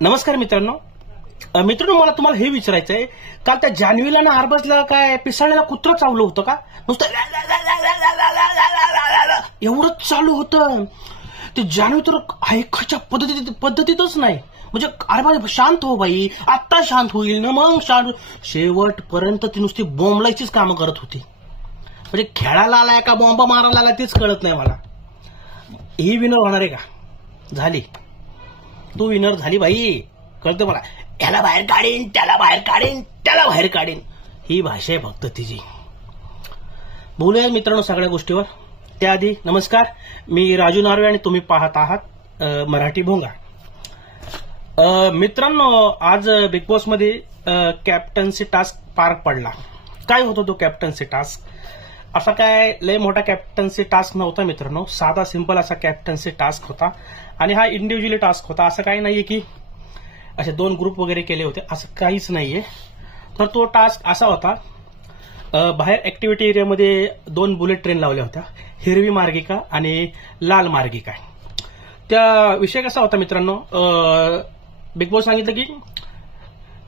नमस्कार मित्रांनो. मला तुम्हाला हे विचारायचं आहे, काल त्या जान्हवीला ना आरबाजला काय पिसाळ्याला कुत्रं चावलं होतं का? नुसतं एवढंच चालू होतं. ते जान्हवी तर ऐकायच्या पद्धतीतच नाही. म्हणजे आरबाज शांत हो बाई, आत्ता शांत होईल ना मग शांत. शेवटपर्यंत ती नुसती बोंबलायचीच कामं करत होती. म्हणजे खेळायला आलाय का बॉम्ब मारायला आला तेच कळत नाही मला. ही विनर होणार आहे का? झाली. तू विनर झाली बाई, कळतं मला. याला बाहेर काढीन, त्याला बाहेर काढीन, त्याला बाहेर काढीन, ही भाषा आहे फक्त तिची. बोलूया मित्रांनो सगळ्या गोष्टीवर. त्याआधी नमस्कार, मी राजू नार्वे आणि तुम्ही पाहत आहात मराठी भोंगा. मित्रांनो, आज बिग बॉस मध्ये कॅप्टन्सी टास्क पार पडला. काय होता तो कॅप्टन्सी टास्क? असा काय लय मोठा कॅप्टन्सी टास्क नव्हता मित्रांनो. साधा सिंपल असा कॅप्टन्सी टास्क होता आणि हा इंडिव्हिज्युअली टास्क होता. असं काही नाहीये की असे 2 ग्रुप वगैरे केले होते, असं काहीच नाहीये. तर तो टास्क असा होता, बाहेर ऍक्टिव्हिटी एरियामध्ये 2 बुलेट ट्रेन लावल्या होत्या, हिरवी मार्गिका आणि लाल मार्गिका. त्या विषय कसा होता मित्रांनो, बिग बॉस सांगितलं की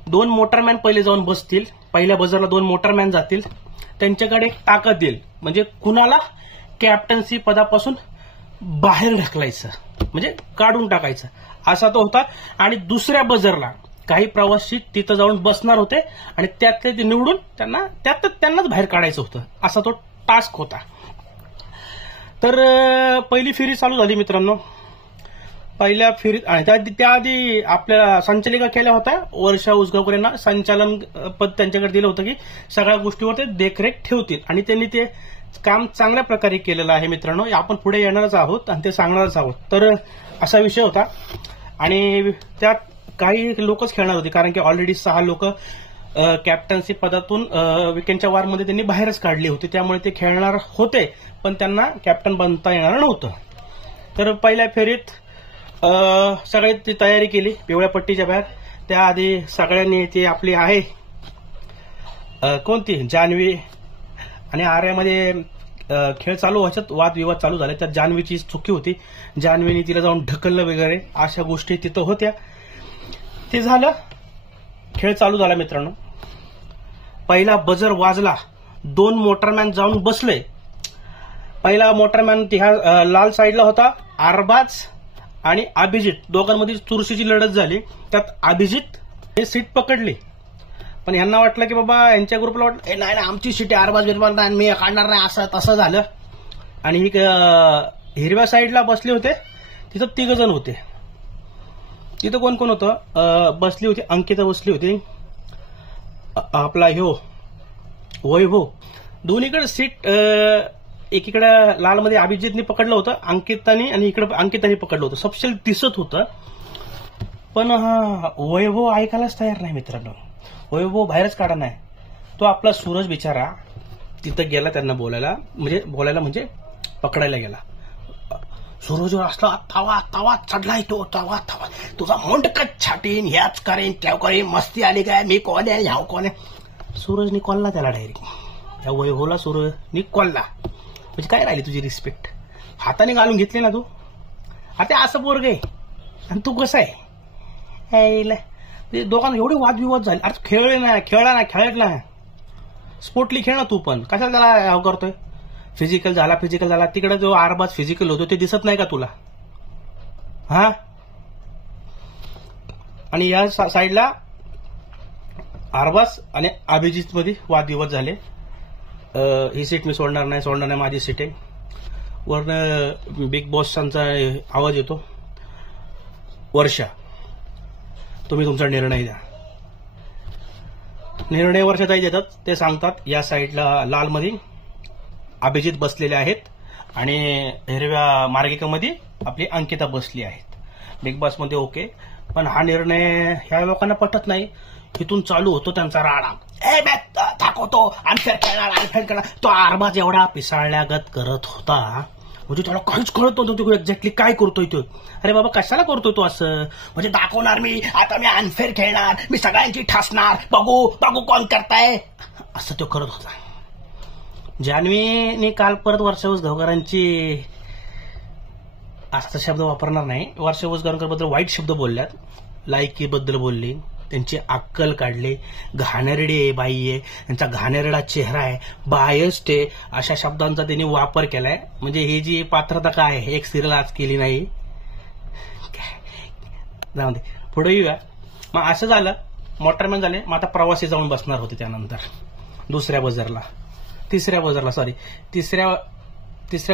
2 मोटरमॅन पहिले जाऊन बसतील, पहिल्या बजरला 2 मोटरमॅन जातील, त्यांच्याकडे एक ताकद देईल, म्हणजे कुणाला कॅप्टन्सी पदापासून बाहेर ढकलायचं, म्हणजे काढून टाकायचं, असा तो होता. आणि दुसऱ्या बजरला काही प्रवासी तिथं जाऊन बसणार होते आणि त्यातले ते निवडून त्यांनाच बाहेर काढायचं होतं, असा तो टास्क होता. तर पहिली फेरी चालू झाली मित्रांनो. पहिल्या फेरीत त्याआधी आपल्या संचालिका केल्या होत्या वर्षा उसगावकर यांना संचालन पद त्यांच्याकडे दिलं होतं की सगळ्या गोष्टीवर ते देखरेख ठेवतील आणि त्यांनी ते काम चांगल्या प्रकारे केलेलं आहे मित्रांनो. आपण पुढे येणारच आहोत आणि ते सांगणारच आहोत. तर असा विषय होता आणि त्यात काही लोकच खेळणार होते, कारण की ऑलरेडी 6 लोक कॅप्टन्सी पदातून विकेंडच्या वारमध्ये त्यांनी बाहेरच काढले होते, त्यामुळे ते खेळणार होते पण त्यांना कॅप्टन बनता येणार नव्हतं. तर पहिल्या फेरीत सगळ्यांनी ती तयारी केली पिवळ्या पट्टीच्या बाहेर. त्याआधी सगळ्यांनी ती आपली आहे कोणती जान्हवी आणि आर्यामध्ये खेळ चालू व्हायच्यात, वादविवाद चालू झाले. त्यात जान्हवीची चुकी होती, जान्हवीने तिला जाऊन ढकललं वगैरे, अशा गोष्टी तिथं होत्या. ते झालं, खेळ चालू झाला मित्रांनो. पहिला बजर वाजला, 2 मोटरमॅन जाऊन बसले. पहिला मोटरमॅन ह्या लाल साईडला होता आरबाज आणि अभिजित, दोघांमध्ये चुरशीची लढत झाली. त्यात अभिजित हे सीट पकडली, पण यांना वाटलं की बाबा यांच्या ग्रुपला वाटलं नाही आमची सीट आहे, आरबाज बिरबाज नाही, मी काढणार नाही, असं तसं झालं. आणि ही हिरव्या साईडला बसले होते, तिथं 3 जण होते. तिथं कोण कोण होतं? बसली होती अंकिता, बसली होती आपला वैभव. दोन्हीकडे सीट एकीकडे लालमध्ये अभिजितने पकडलं होतं अंकितानी आणि इकडे अंकितानी पकडलं होतं, सपशेल दिसत होतं. पण वैभव ऐकायलाच तयार नाही मित्रांनो. वैभव बाहेरच काढा नाही. तो आपला सूरज बिचारा तिथं गेला त्यांना बोलायला म्हणजे पकडायला गेला. सूरज असला तवा तवा चढलाय तो, तवा तवा तुझा मोंडकच छाटीन, ह्याच करेन त्या करेन, मस्ती आली काय, मी कोण आहे ह्याव कोण आहे. सूरजनी कॉलला त्याला डायरेक्ट, त्या वैभवला सूरजनी कॉलला. म्हणजे काय राहिली तुझी रिस्पेक्ट? हाताने घालून घेतली ना तू. आता असं पोरग आहे आणि तू कसं आहे? दोघांना एवढे वादविवाद झाले. अरे खेळला ना स्पोर्टली खेळ ना तू, पण कशाला त्याला करतोय? फिजिकल झाला. तिकडे जो आरबाज फिजिकल होतो ते दिसत नाही का तुला? हा. आणि या साईडला आरबाज आणि अभिजित मध्ये वादविवाद झाले. ही सीट मी सोडणार नाही, माझी सीट आहे. वरनं बिग बॉसचा आवाज येतो, वर्षा तुम्ही तुमचा निर्णय द्या. निर्णय वर्षाताई देतात. ते सांगतात या साईडला लालमध्ये अभिजित बसलेले आहेत आणि हिरव्या मार्गिकामध्ये आपली अंकिता बसली आहेत. बिग बॉसमध्ये ओके, पण हा निर्णय ह्या लोकांना पटत नाही. इथून चालू होतो त्यांचा राडा. दाखवतो अनफेअर खेळणार. तो आरबाज एवढा पिसाळल्यागत करत होता, म्हणजे त्याला काहीच कळत नव्हतं तो एक्झॅक्टली काय करतोय तो. अरे बाबा कशाला करतोय तो असं? म्हणजे दाखवणार मी, आता मी अनफेअर खेळणार, मी सगळ्यांची ठासणार, बघू कोण करताय, असं तो करत होता. जान्हवीने काल परत वर्षा उसगावकरांची असा शब्द वापरणार नाही, वर्षा उसगावकर बद्दल वाईट शब्द बोलल्यात. लायकीबद्दल बोलले, त्यांची अक्कल काढले, घाणेरडी आहे बाई आहे, त्यांचा घाणेरडा चेहरा आहे, बायस्ड आहे, अशा शब्दांचा त्यांनी वापर केलाय. म्हणजे ही जी पात्रता काय आहे, एक सिरियल आज केली नाही. जाऊ दे, पुढे येऊया. मग असं झालं, मोटरमॅन झाले. मग आता प्रवासी जाऊन बसणार होते. त्यानंतर तिसऱ्या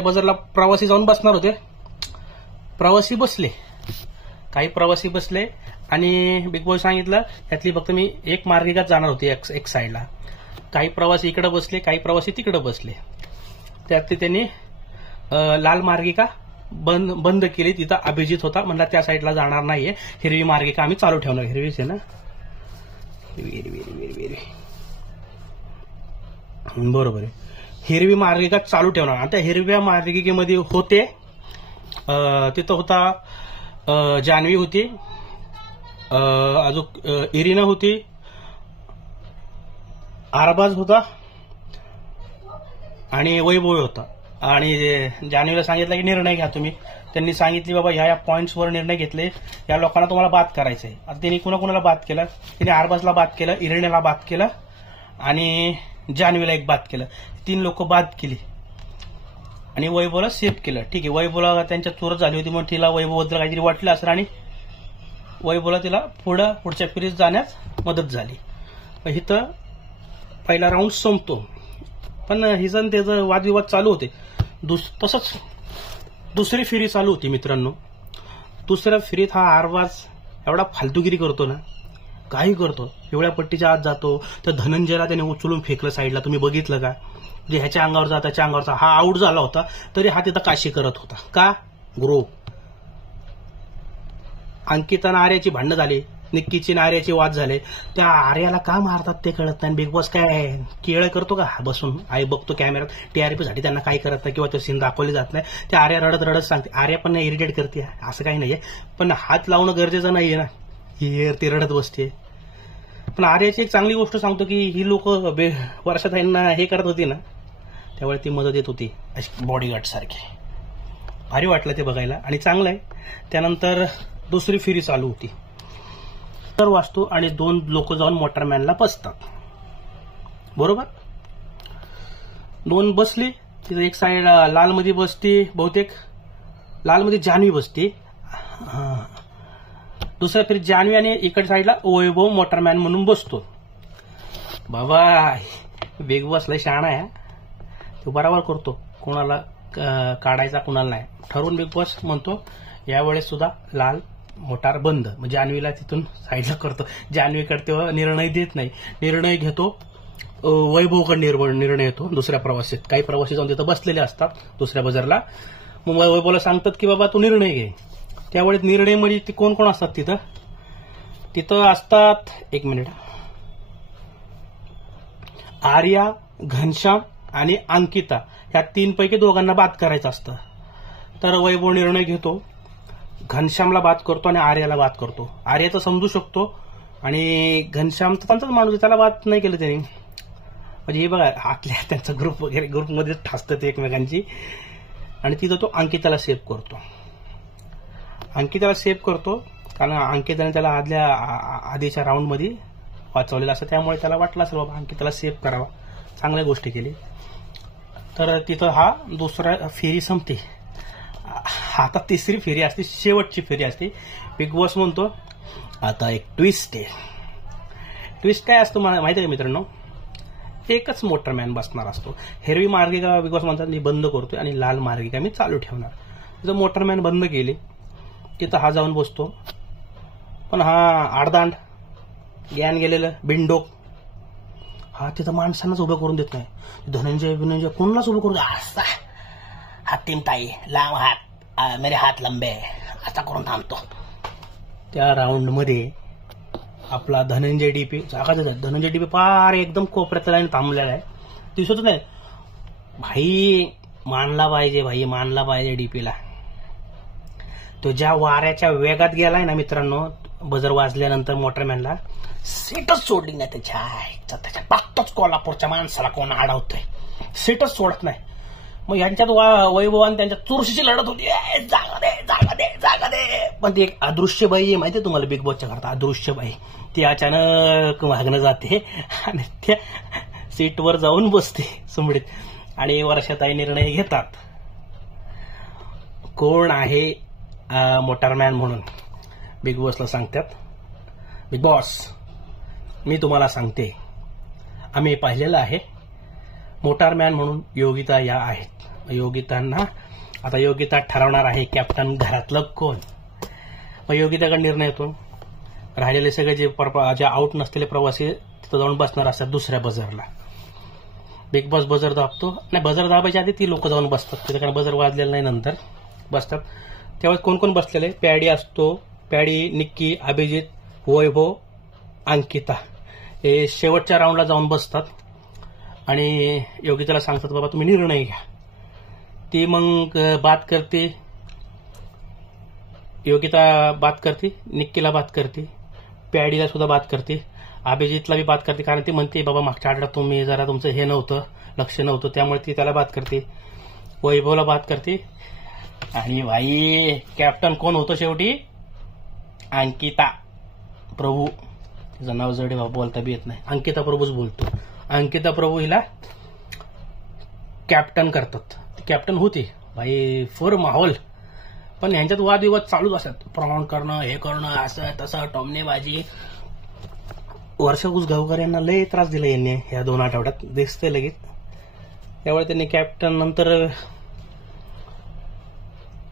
बजरला प्रवासी जाऊन बसणार होते. प्रवासी बसले, काही प्रवासी बसले आणि बिग बॉस सांगितलं त्यातली फक्त मी एक मार्गिकाच जाणार होती एक साईडला. काही प्रवासी इकडे बसले, काही प्रवासी तिकडे बसले. त्यातली त्यांनी लाल मार्गिका बंद केली. तिथं अभिजित होता, म्हणला त्या साईडला जाणार नाहीये, हिरवी मार्गिका आम्ही चालू ठेवणार. हिरवीच आहे ना, हिरवी बरोबर आहे, हिरवी मार्गिका चालू ठेवणार. आता हिरव्या मार्गिकेमध्ये होते, तिथं होता जान्हवी होती, अजून इरिना होती, अरबाज होता आणि वैभव होता. आणि जान्हवीला सांगितलं की निर्णय घ्या तुम्ही. त्यांनी सांगितली बाबा ह्या पॉईंट्सवर निर्णय घेतले, या लोकांना तुम्हाला बाद करायचंय. आता त्यांनी कुणाकुणाला बाद केलं, त्यांनी अरबाजला बाद केलं, इरिनेला बाद केलं आणि जान्हवीला एक बाद केलं. 3 लोक बाद केली आणि वैभवला सेफ केलं. ठीक आहे, वैभवला त्यांच्या चोरच झाली होती म्हणून तिला वैभवबद्दल काहीतरी वाटलं असेल आणि वैभवला तिला पुढच्या फेरीत जाण्यास मदत झाली. इथं पहिला राऊंड संपतो. पण हिजन त्याचं वादविवाद चालू होते. तसंच दुसरी फेरी चालू होती मित्रांनो. दुसऱ्या फेरीत हा अरबाज एवढा फालतूगिरी करतो ना, काही करतो. एवढ्या पट्टीच्या आत जातो, तर धनंजयला त्याने उचलून फेकलं साईडला. तुम्ही बघितलं का? म्हणजे ह्याच्या अंगावरचा त्याच्या अंगावरचा हा आऊट झाला होता, तरी हा तिथं काशी करत होता. का? ग्रुप. अंकिता आणि आर्याची भांडणं झाली, निक्कीची आणि आर्याची वाद झाले. त्या आर्याला का मारतात ते कळत नाही. बिग बॉस काय केळ करतो का बसून? आई बघतो कॅमेऱ्यात, टीआरपीसाठी त्यांना काही करत नाही किंवा तो सीन दाखवली जात नाही. त्या आर्या रडत सांगते. आर्या पण इरिटेट करते, असं काही नाहीये, पण हात लावणं गरजेचं नाहीये ना. ही ती रडत बसते. पण आर्याची एक चांगली गोष्ट सांगतो की ही लोक वर्षात यांना हे करत होती ना, त्यावेळी ती मदत येत होती अशी बॉडीगार्ड सारखी. भारी वाटलं ते बघायला आणि चांगलं आहे. त्यानंतर दुसरी फेरी चालू होती. तर वाचतो आणि 2 लोक जाऊन मोटरमॅनला बसतात. बरोबर, 2 बसली. तिथे एक साईड लालमध्ये बसते, बहुतेक लालमध्ये जान्हवी बसते. दुसऱ्या फेरीत जान्हवी आणि इकडच्या साईडला वैभव मोटरमॅन म्हणून बसतो. बाबा बिग बॉस लय शहाणा आहे, तो बरोबर करतो. कोणाला काढायचा कोणाला नाही ठरवून बिग बॉस म्हणतो. यावेळेस सुद्धा लाल मोटार बंद, म्हणजे जान्हवीला तिथून साईडला करतो. जान्हवीकडे निर्णय देत नाही, निर्णय घेतो वैभवकडे निर्णय येतो. दुसऱ्या प्रवासीत काही प्रवासी जाऊन तिथं बसलेले असतात दुसऱ्या बजरला. मग वैभवला सांगतात की बाबा तू निर्णय घे. त्यावेळेस निर्णय म्हणजे ते कोण कोण असतात तिथं असतात, एक मिनिट, आर्या, घनश्याम आणि अंकिता. या 3 पैकी 2 बाद करायचं असतं. तर वैभव निर्णय घेतो, घनश्यामला बाद करतो आणि आर्याला बाद करतो. आर्या तर समजू शकतो आणि घनश्याम तर त्यांचाच माणूस, त्याला बाद नाही केलं त्यांनी. म्हणजे हे बघा आतल्या त्यांचा ग्रुप वगैरे, ग्रुपमध्ये ठासतात एकमेकांची. आणि तिथं तो अंकिताला सेव्ह करतो. अंकिताला सेव्ह करतो कारण अंकिताने त्याला आधीच्या राऊंडमध्ये वाचवलेलं असतं, त्यामुळे त्याला वाटलं असेल बाबा अंकिताला सेव्ह करावा. चांगल्या गोष्टी केली. तर तिथं हा दुसरा फेरी संपते. आता तिसरी फेरी असते, शेवटची फेरी असते. बिग बॉस म्हणतो आता एक ट्विस्ट आहे. ट्विस्ट काय असतो माहिती आहे का मित्रांनो? एकच मोटरमॅन बसणार असतो. हिरवी मार्गिका बिग बॉस म्हणतात मी बंद करतोय आणि लाल मार्गिका मी चालू ठेवणार. तिथं मोटरमॅन बंद केली, तिथं हा जाऊन बसतो. पण हा आडदांड ज्ञान गेलेलं बिंडोक हा तिथं माणसांनाच उभं करून देत नाही. धनंजय कोणालाच उभं करून द्या. हातीम ताई लांब हात, मेरे हात लंबे, असा करून थांबतो. त्या राऊंड मध्ये आपला धनंजय डीपी धनंजय डीपी पार एकदम कोपऱ्यात लाईन थांबलेला आहे, दिसत नाही. भाई मानला पाहिजे डीपीला. तो ज्या वाऱ्याच्या वेगात गेलाय ना मित्रांनो, बजर वाजल्यानंतर मोटरमॅनला सीटच सोडली नाही त्याच्या. टाकतोच कोल्हापूरच्या माणसाला कोण अडवतोय, सीटच सोडत नाही. मग यांच्यात वैभव आणि त्यांच्या चुरशीची लढत होती, जागा दे जागा दे जागा दे. पण ती एक अदृश्य बाई आहे माहितीये तुम्हाला बिग बॉसच्या घरात, अदृश्य बाई. ती अचानक मागणं जाते आणि त्या सीटवर जाऊन बसते सुमडीत आणि वर्षाताई निर्णय घेतात. कोण आहे मोटारमॅन म्हणून बिग बॉसला सांगतात. बिग बॉस मी तुम्हाला सांगते, आम्ही पाहिलेलं आहे मोटारमॅन म्हणून योगिता या आहेत. योगितांना आता योगिता ठरवणार आहे कॅप्टन घरातलं कोण. मग योगिताकडे निर्णय येतो. राहिलेले सगळे जे आउट नसलेले प्रवासी तिथं जाऊन बसणार असतात दुसऱ्या बझरला. बिग बॉस बझर दाबतो, नाही बझर दाबायच्या आधी ती लोक जाऊन बसतात तिथे, कारण बझर वाजलेलं नाही नंतर बसतात. त्यावेळेस कोण कोण बसलेले, पॅडी असतो, पॅडी, निक्की, अभिजित, वैभव, अंकिता हे शेवटच्या राऊंडला जाऊन बसतात आणि योगिताला सांगतात बाबा तुम्ही निर्णय घ्या. ती मग बात करते, योगिता बात करते, निक्कीला बात करते, पॅडीला सुद्धा बात करते, अभिजितला बी बात करते, कारण ती म्हणते बाबा मागच्या आठवड्यात तुम्ही जरा तुमचं हे नव्हतं, लक्ष नव्हतं, त्यामुळे ती त्याला बात करते. वैभवला बात करते आणि भाई कॅप्टन कोण होतं शेवटी, अंकिता प्रभू. तिचं नाव जडे बोलता बी येत नाही, अंकिता प्रभूच बोलतो. अंकिता प्रभू हिला कॅप्टन करतात. ती कॅप्टन होती भाई, फॉर माहोल. पण ह्यांच्यात वादविवाद चालूच असतात, प्रमाण करणं, हे करणं, असं तसं, टोमणेबाजी. वर्षा उसगावकर यांना लय त्रास दिला यांनी ह्या 2 आठवड्यात, दिसतंय लगेच. त्यामुळे त्यांनी कॅप्टन नंतर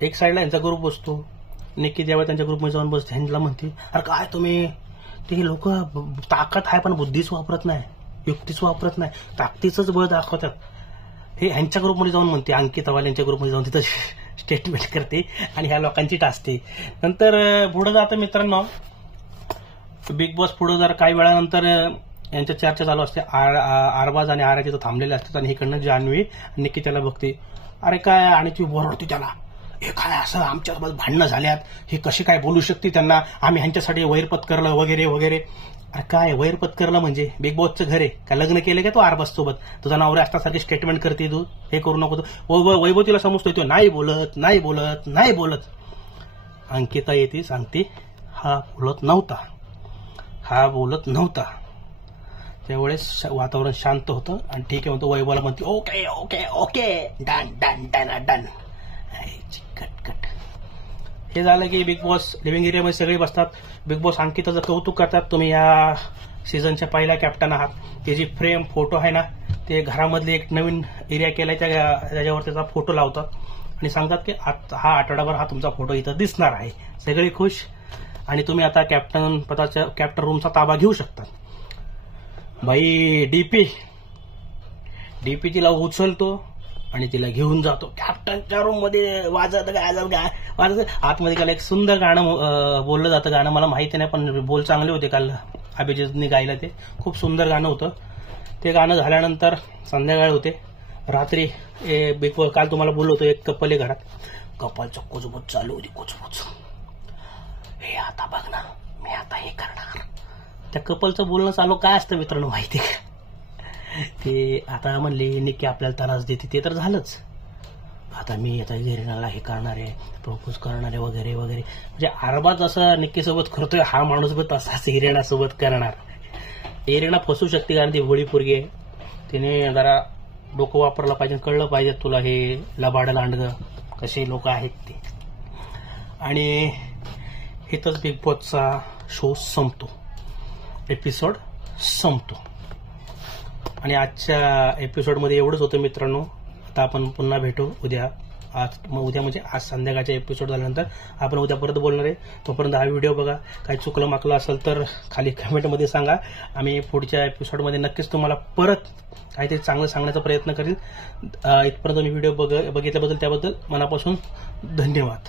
एक साईडला यांचा ग्रुप बसतो. निक्की त्यावेळी त्यांच्या ग्रुपमध्ये जाऊन बसते, ह्यांना म्हणते अरे काय तुम्ही, ते लोक ताकद आहे पण बुद्धीच वापरत नाही, युक्तीच वापरत नाही, ताकदीचंच बळ दाखवतात. हे ह्यांच्या ग्रुपमध्ये जाऊन म्हणते, अंकितावाल्यांच्या ग्रुपमध्ये जाऊन तिथं स्टेटमेंट करते आणि ह्या लोकांची टाचते. नंतर पुढे जातं मित्रांनो, बिग बॉस पुढे जर काही वेळानंतर यांच्या चर्चा चालू असते. आरबाज आणि आर्या तिथं थांबलेले असतात आणि इकडनं जान्हवी निक्की त्याला बघते, अरे काय, आणि ती बोरडते त्याला, हे काय असं आमच्यासोबत भांडणं झाल्यात, हे कशी काय बोलू शकते त्यांना, आम्ही ह्यांच्यासाठी वैरपत करलं वगैरे वगैरे. अरे काय वैरपत करलं म्हणजे, बिग बॉसचं घर आहे का, लग्न केलं का तू आरबाज सोबत, तुझा नवरा असल्यासारखी स्टेटमेंट करते तू, हे करू नको. वैभव तिला समजतोय, तो नाही बोलत नाही बोलत नाही बोलत. अंकिता येते सांगते हा बोलत नव्हता, हा बोलत नव्हता. त्यावेळेस वातावरण शांत होतं आणि ठीक आहे म्हणतो. वैभवला म्हणते okay okay okay, done done done done. Cut. हे झालं की बिग बॉस लिव्हिंग एरियामध्ये सगळे बसतात. बिग बॉस अंकिताचं कौतुक करतात, तुम्ही या सीझनच्या पहिल्या कॅप्टन आहात. त्याची फ्रेम फोटो आहे ना, ते घरामधले एक नवीन एरिया केलाय त्याच्यावर त्याचा फोटो लावतात आणि सांगतात की हा आठवडाभर हा तुमचा फोटो इथं दिसणार आहे. सगळे खुश आणि तुम्ही आता कॅप्टन पदाच्या कॅप्टन रूमचा ताबा घेऊ शकता. भाई डीपी तिला उचलतो आणि तिला घेऊन जातो कॅप्टनच्या रूम मध्ये. वाजत आतमध्ये काल एक सुंदर गाणं बोललं जातं. गाणं मला माहिती नाही पण बोल चांगले होते. काल अभिजितने गायलं, ते खूप सुंदर गाणं होतं. ते गाणं झाल्यानंतर संध्याकाळ होते, रात्री काल तुम्हाला बोललो होतो एक कपल आहे घरात, कपलचं कुजबूज चालू होती, कुजबूज. हे आता बघ ना, मी आता हे करणार. त्या कपलचं बोलणं चालू काय असतं मित्रांनो माहिती का, ते आता म्हणले निक्की आपल्याला त्रास देते, ते तर झालंच. आता मी आता इरिनाला हे करणार आहे, प्रपोज करणार आहे वगैरे वगैरे. म्हणजे आरबाज असं निक्कीसोबत करतोय, हा माणूस पण तसाच इरिनासोबत करणार. इरिना फसू शकते कारण ती भोळी पोरगी आहे. तिने जरा डोकं वापरलं पाहिजे, कळलं पाहिजे तुला हे लबाड लांडगं कसे लोक आहेत ते. आणि इथंच बिग बॉसचा शो संपतो, एपिसोड संपतो. आणि आजच्या एपिसोडमध्ये एवढंच होतं मित्रांनो. आता आपण पुन्हा भेटू उद्या. उद्या म्हणजे आज संध्याकाळचा एपिसोड झाल्यानंतर आपण उद्या परत बोलणार आहे. तोपर्यंत हा व्हिडिओ बघा. काही चुकलं माकलं असेल तर खाली कमेंटमध्ये सांगा. आम्ही पुढच्या एपिसोडमध्ये नक्कीच तुम्हाला परत काहीतरी चांगलं सांगण्याचा प्रयत्न करीन. इथपर्यंत मी व्हिडिओ बघितल्याबद्दल त्याबद्दल मनापासून धन्यवाद.